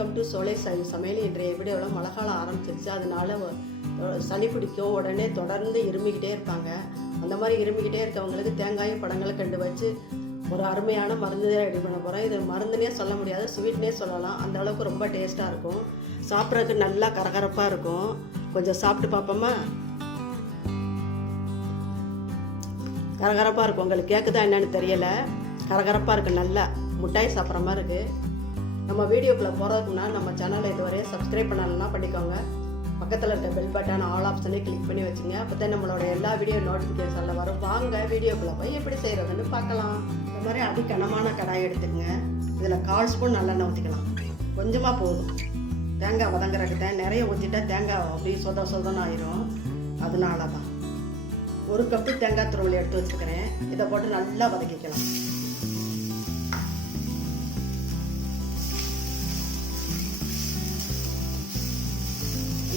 Welcome to சோலை சமையல். இன்றைய வீடியோவில் மழை காலம் ஆரம்பிச்சிருச்சு. அதனால சளி பிடிக்கும், உடனே தொடர்ந்து இருமிக்கிட்டே இருப்பாங்க. அந்த மாதிரி இருமிக்கிட்டே இருக்கவங்களுக்கு தேங்காயும் பழங்களை கண்டு வச்சு ஒரு அருமையான மருந்து தான் ரெடி பண்ண போகிறோம். இது மருந்துனே சொல்ல முடியாது, ஸ்வீட்னே சொல்லலாம். அந்த அளவுக்கு ரொம்ப டேஸ்ட்டாக இருக்கும். சாப்பிட்றதுக்கு நல்லா கரகரப்பாக இருக்கும். கொஞ்சம் சாப்பிட்டு பார்ப்போமா? கரகரப்பாக இருக்கும். உங்களுக்கு கேட்குதா என்னன்னு தெரியலை. கரகரப்பாக இருக்குது, நல்லா மிட்டாய் சாப்பிட்ற மாதிரி இருக்குது. நம்ம வீடியோக்குள்ளே போகிறதுக்கு முன்னாடி நம்ம சேனலை இதுவரை சப்ஸ்கிரைப் பண்ணலன்னா பண்ணிக்கோங்க. பக்கத்தில் இருக்க பெல் பட்டன் ஆல் ஆப்ஷனே கிளிக் பண்ணி வச்சுங்க. அப்போ தான் நம்மளோட எல்லா வீடியோ நோட்டிஃபிகேஷனில் வரும். வாங்க வீடியோக்குள்ளே போய் எப்படி செய்கிறதுன்னு பார்க்கலாம். இந்த மாதிரி அடிக்கனமான கடாய் எடுத்துக்கங்க. இதில் 1/4 ஸ்பூன் நல்லெண்ணெய் ஊற்றிக்கலாம். கொஞ்சமாக போதும். தேங்காய் வதங்குறதுக்கு தான். நிறைய ஊற்றிட்டா தேங்காய் அப்படியே சொதன்னு ஆயிரும். அதனால தான் 1 கப்பு தேங்காய் துருவல் எடுத்து வச்சுருக்கிறேன். இதை போட்டு நல்லா வதக்கிக்கலாம்.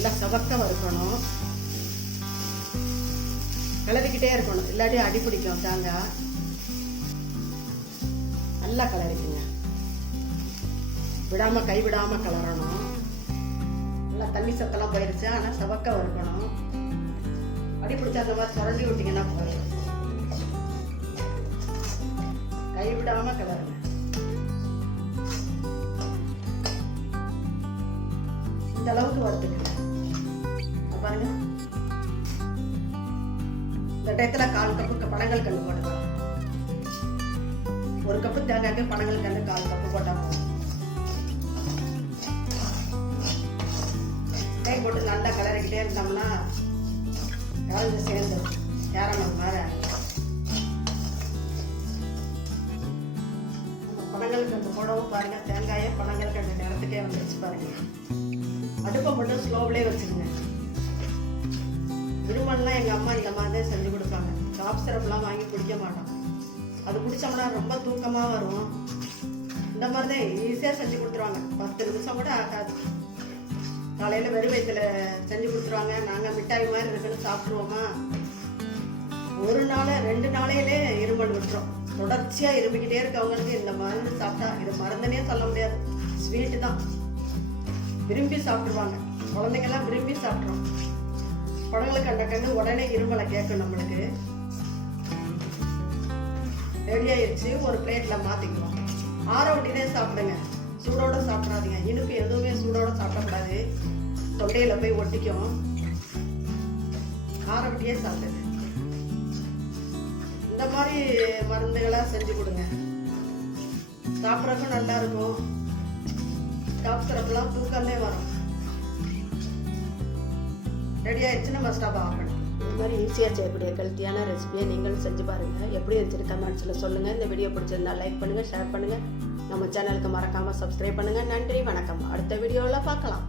நல்லா சவக்க வறுக்கணும். கிளறிக்கிட்டே இருக்கணும், இல்லாட்டி அடி பிடிக்கும் தேங்காய். நல்லா கிளறிக்குங்க, கை விடாம கிளறணும். நல்லா தண்ணி சத்தெல்லாம் போயிருச்சு. ஆனால் சவக்க வறுக்கணும். அடி பிடிச்சா அந்த மாதிரி சுரண்டி விட்டீங்கன்னா போதும். கை விடாம கிளறுங்க. இந்த அளவுக்கு வறுத்துக்கணும். பாருங்க, இந்த டயத்தில் 1/4 கப்பு பனங்கள் கண்டு போட்டுக்கலாம். 1 கப்பு தேங்காய்க்கு பனங்கள் கண்டு 1/4 கப்பு போட்டால் போதும். கை போட்டு நல்லா கிளறிக்கிட்டே இருந்தோம்னா கலந்து சேர்ந்துடும். கேரமல் மாதிரி பனங்கள் கண்டு போடவும் பாருங்க, தேங்காயே பனங்கள் கண்டு நேரத்துக்கே வந்துருச்சு பாருங்க. அடுப்பை மட்டும் ஸ்லோவிலே வச்சுருங்க. இருமல்லாம் எங்கள் அம்மா இந்த மாதிரி தான் செஞ்சு கொடுப்பாங்க. காப் சிரப்லாம் வாங்கி குடிக்க மாட்டோம். அது குடித்தோம்னா ரொம்ப தூக்கமாக வரும். இந்த மாதிரி தான் ஈஸியாக செஞ்சு கொடுத்துருவாங்க. 10 நிமிஷம் கூட ஆகாது. காலையில் வெறும் வயிற்றுல செஞ்சு கொடுத்துருவாங்க. நாங்கள் மிட்டாய் மாதிரி இருக்குன்னு சாப்பிட்ருவோமா. 1 நாள் 2 நாளையிலே இருமல் விட்டுரும். தொடர்ச்சியாக இருமிக்கிட்டே இருக்கவங்களுக்கு இந்த மருந்து சாப்பிட்டா, இது மருந்துனே சொல்ல முடியாது, ஸ்வீட்டு தான். விரும்பி சாப்பிடுவாங்க. குழந்தைங்கெல்லாம் விரும்பி சாப்பிட்றோம். பழங்களுக்கு கண்டு உடனே இருமலை கேட்கும் நம்மளுக்கு. ரெடி ஆயிடுச்சு. ஒரு பிளேட்ல மாத்திக்குவோம். ஆற விட்டினே சாப்பிடுங்க, சூடோட சாப்பிடாதீங்க. இனிப்பு எதுவுமே சூடோட சாப்பிடக்கூடாது, தொண்டையில போய் ஒட்டிக்கும். ஆற விட்டியே சாப்பிடுங்க. இந்த மாதிரி மருந்துகளா செஞ்சு கொடுங்க. சாப்பிட்றதுக்கும் நல்லா இருக்கும். காப் சிரப்லாம் தூக்கமே வரும். ரெடி ஆயிடுச்சுன்னா மஸ்டாப் ஆகணும். இந்த மாதிரி ஈஸியாக செய்யக்கூடிய ஹெல்த்தியான ரெசிபியை நீங்களும் செஞ்சு பாருங்கள். எப்படி இருந்துச்சு கமெண்ட்ஸில் சொல்லுங்கள். இந்த வீடியோ பிடிச்சிருந்தா லைக் பண்ணுங்கள், ஷேர் பண்ணுங்கள். நம்ம சேனலுக்கு மறக்காமல் சப்ஸ்கிரைப் பண்ணுங்கள். நன்றி, வணக்கம். அடுத்த வீடியோவில் பார்க்கலாம்.